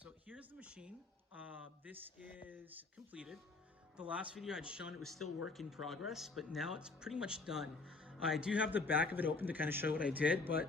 So here's the machine. This is completed. The last video I'd shown it was still work in progress, but now it's pretty much done. I do have the back of it open to kind of show what I did, but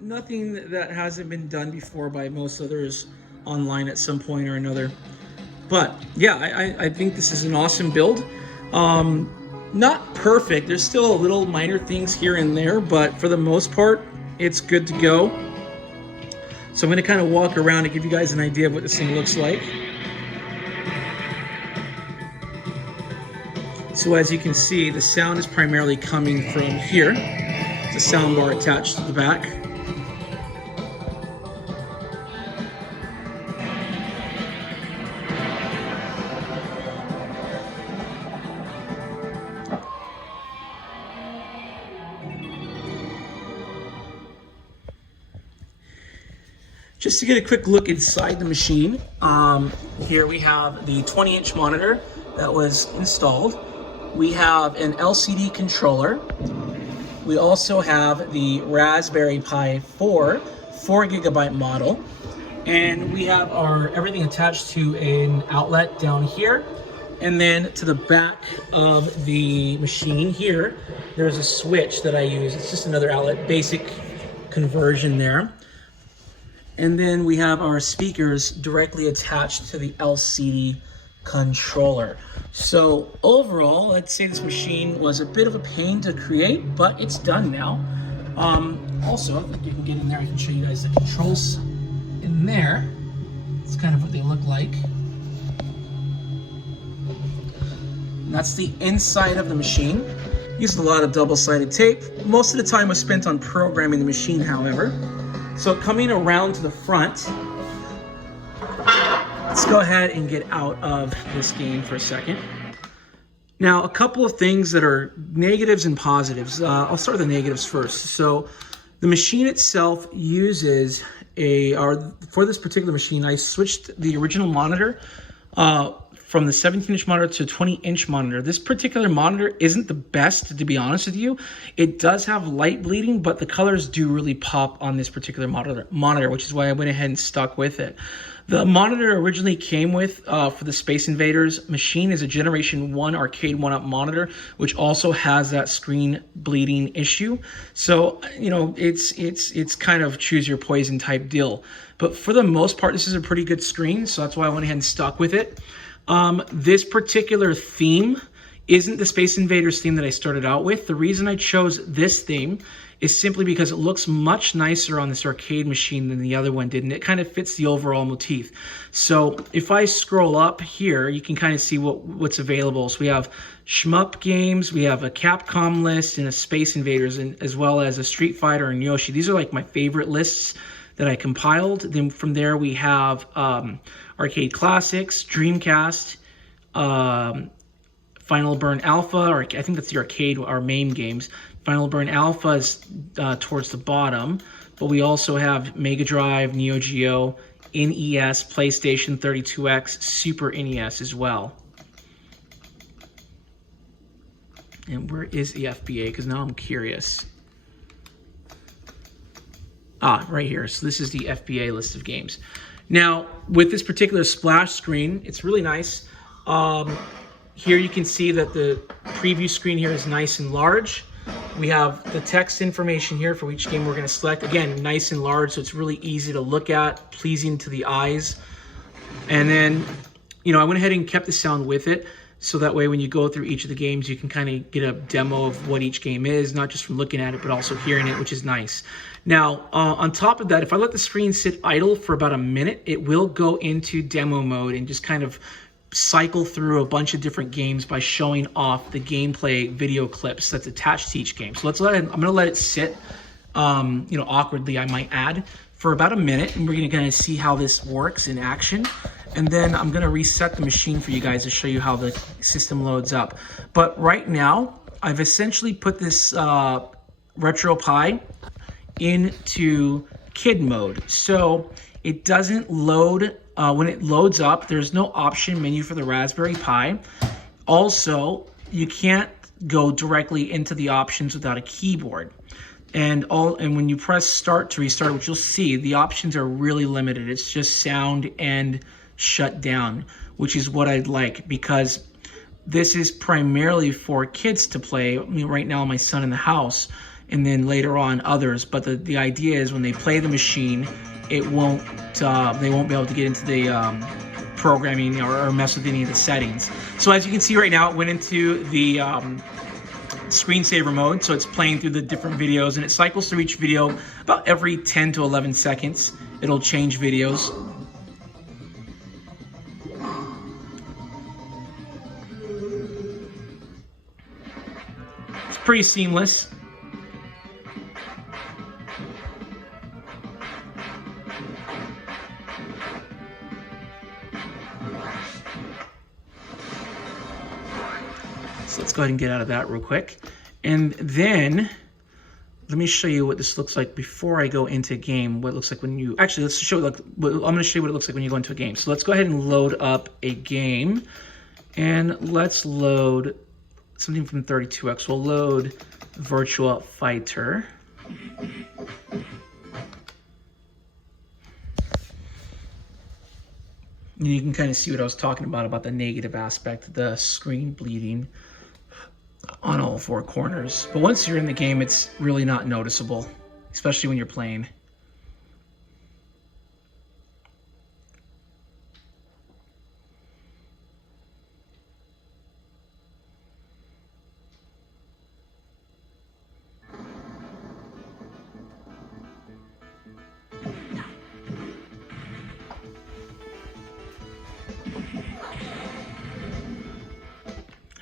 nothing that hasn't been done before by most others online at some point or another. But yeah, I think this is an awesome build. Not perfect. There's still a little minor things here and there, but for the most part, it's good to go. So I'm going to kind of walk around to give you guys an idea of what this thing looks like. So as you can see, the sound is primarily coming from here. It's a sound bar attached to the back. Just to get a quick look inside the machine, here we have the 20-inch monitor that was installed. We have an LCD controller. We also have the Raspberry Pi 4 4GB model. And we have our everything attached to an outlet down here. And then to the back of the machine here, there's a switch that I use. It's just another outlet, basic conversion there. And then we have our speakers directly attached to the LCD controller. So overall, I'd say this machine was a bit of a pain to create, but it's done now. Also, if you can get in there, I can show you guys the controls in there. It's kind of what they look like. And that's the inside of the machine. Used a lot of double-sided tape. Most of the time was spent on programming the machine, however. So coming around to the front, let's go ahead and get out of this game for a second. Now, a couple of things that are negatives and positives. I'll start with the negatives first. So the machine itself uses for this particular machine, I switched the original monitor from the 17-inch monitor to a 20-inch monitor. This particular monitor isn't the best, to be honest with you. It does have light bleeding, but the colors do really pop on this particular monitor, which is why I went ahead and stuck with it. The monitor originally came with, for the Space Invaders machine, is a Generation 1 Arcade1Up monitor, which also has that screen bleeding issue. So, you know, it's kind of choose your poison type deal. But for the most part, this is a pretty good screen, so that's why I went ahead and stuck with it. This particular theme isn't the Space Invaders theme that I started out with. The reason I chose this theme is simply because it looks much nicer on this arcade machine than the other one did, and it kind of fits the overall motif. So if I scroll up here, you can kind of see what's available. So we have shmup games, we have a Capcom list, and a Space Invaders, and as well as a Street Fighter and Yoshi. These are like my favorite lists that I compiled. Then from there we have Arcade Classics, Dreamcast, Final Burn Alpha, or I think that's the arcade, our main games. Final Burn Alpha is towards the bottom, but we also have Mega Drive, Neo Geo, NES, PlayStation 32X, Super NES as well. And where is the FBA? Because now I'm curious. Ah, right here. So this is the FBA list of games. Now, with this particular splash screen, it's really nice. Here you can see that the preview screen here is nice and large. We have the text information here for each game we're going to select. Again, nice and large, so it's really easy to look at, pleasing to the eyes. And then, you know, I went ahead and kept the sound with it, so that way when you go through each of the games, you can kind of get a demo of what each game is, not just from looking at it, but also hearing it, which is nice. Now, on top of that, if I let the screen sit idle for about a minute, it will go into demo mode and just kind of cycle through a bunch of different games by showing off the gameplay video clips that's attached to each game. So I'm going to let it sit, you know, awkwardly, I might add, for about a minute, and we're going to kind of see how this works in action. And then I'm going to reset the machine for you guys to show you how the system loads up. But right now, I've essentially put this RetroPie into kid mode. So it doesn't load. When it loads up, there's no option menu for the Raspberry Pi. Also, you can't go directly into the options without a keyboard. And when you press start to restart, what you'll see, the options are really limited. It's just sound and shut down, which is what I'd like, because this is primarily for kids to play. I mean, right now my son in the house, and then later on others. But the idea is when they play the machine, it won't they won't be able to get into the programming or mess with any of the settings. So as you can see right now, it went into the screensaver mode, so it's playing through the different videos, and it cycles through each video about every 10 to 11 seconds. It'll change videos. It's pretty seamless. So let's go ahead and get out of that real quick. And then let me show you what this looks like before I go into a game. What it looks like when you, actually let's show, I'm going to show you what it looks like when you go into a game. So let's go ahead and load up a game. And let's load something from 32X. We'll load Virtua Fighter. And you can kind of see what I was talking about the negative aspect, the screen bleeding on all four corners. But once you're in the game, it's really not noticeable, especially when you're playing.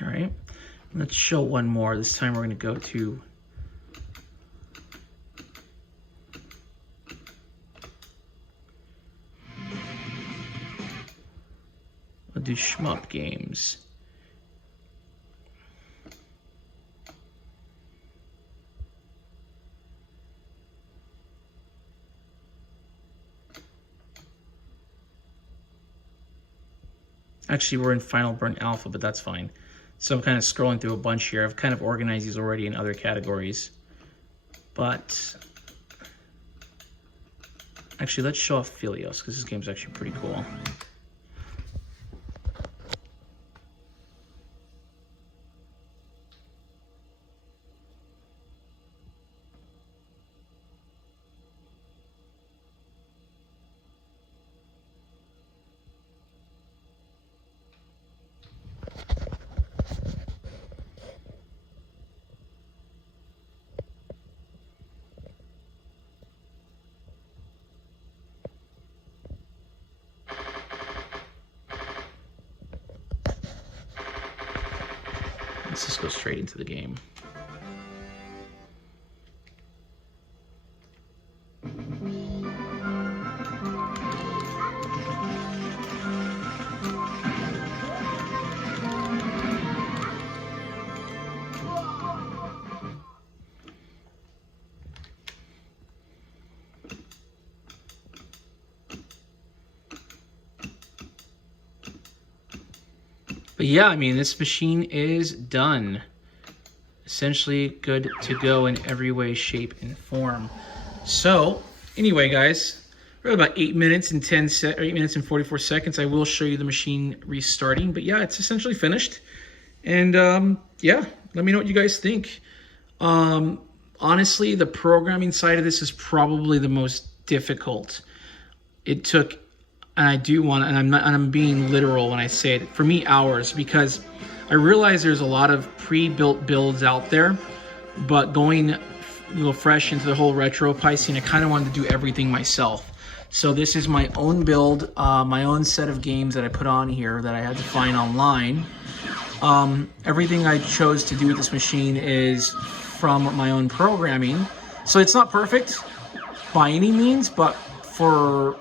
All right, let's show one more. This time we're going to go to I'll do shmup games. Actually, we're in Final Burn Alpha, but that's fine. So I'm kind of scrolling through a bunch here. I've kind of organized these already in other categories. But actually, let's show off Philios, because this game's actually pretty cool. Let's just go straight into the game. But yeah, I mean, this machine is done. Essentially good to go in every way, shape, and form. So, anyway, guys, we're about 8 minutes and 8 minutes and 44 seconds. I will show you the machine restarting. But yeah, it's essentially finished. And yeah, let me know what you guys think. Honestly, the programming side of this is probably the most difficult. It took, and I do want, and I'm being literal when I say it, for me, hours, because I realize there's a lot of pre-built builds out there, but going fresh into the whole RetroPie scene, I kind of wanted to do everything myself. So this is my own build, my own set of games that I put on here that I had to find online. Everything I chose to do with this machine is from my own programming. So it's not perfect by any means, but for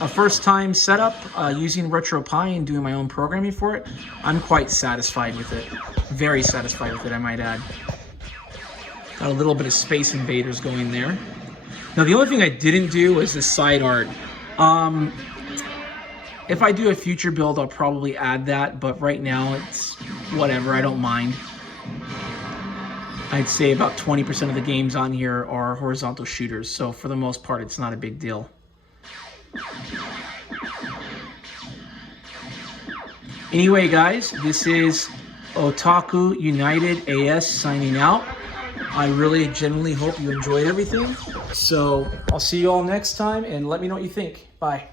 a first-time setup using RetroPie and doing my own programming for it, I'm quite satisfied with it. Very satisfied with it, I might add. Got a little bit of Space Invaders going there. Now, the only thing I didn't do was the side art. If I do a future build, I'll probably add that, but right now it's whatever, I don't mind. I'd say about 20% of the games on here are horizontal shooters, so for the most part, it's not a big deal. Anyway, guys, this is Otaku United AS signing out. I really genuinely hope you enjoyed everything. So I'll see you all next time, and let me know what you think. Bye.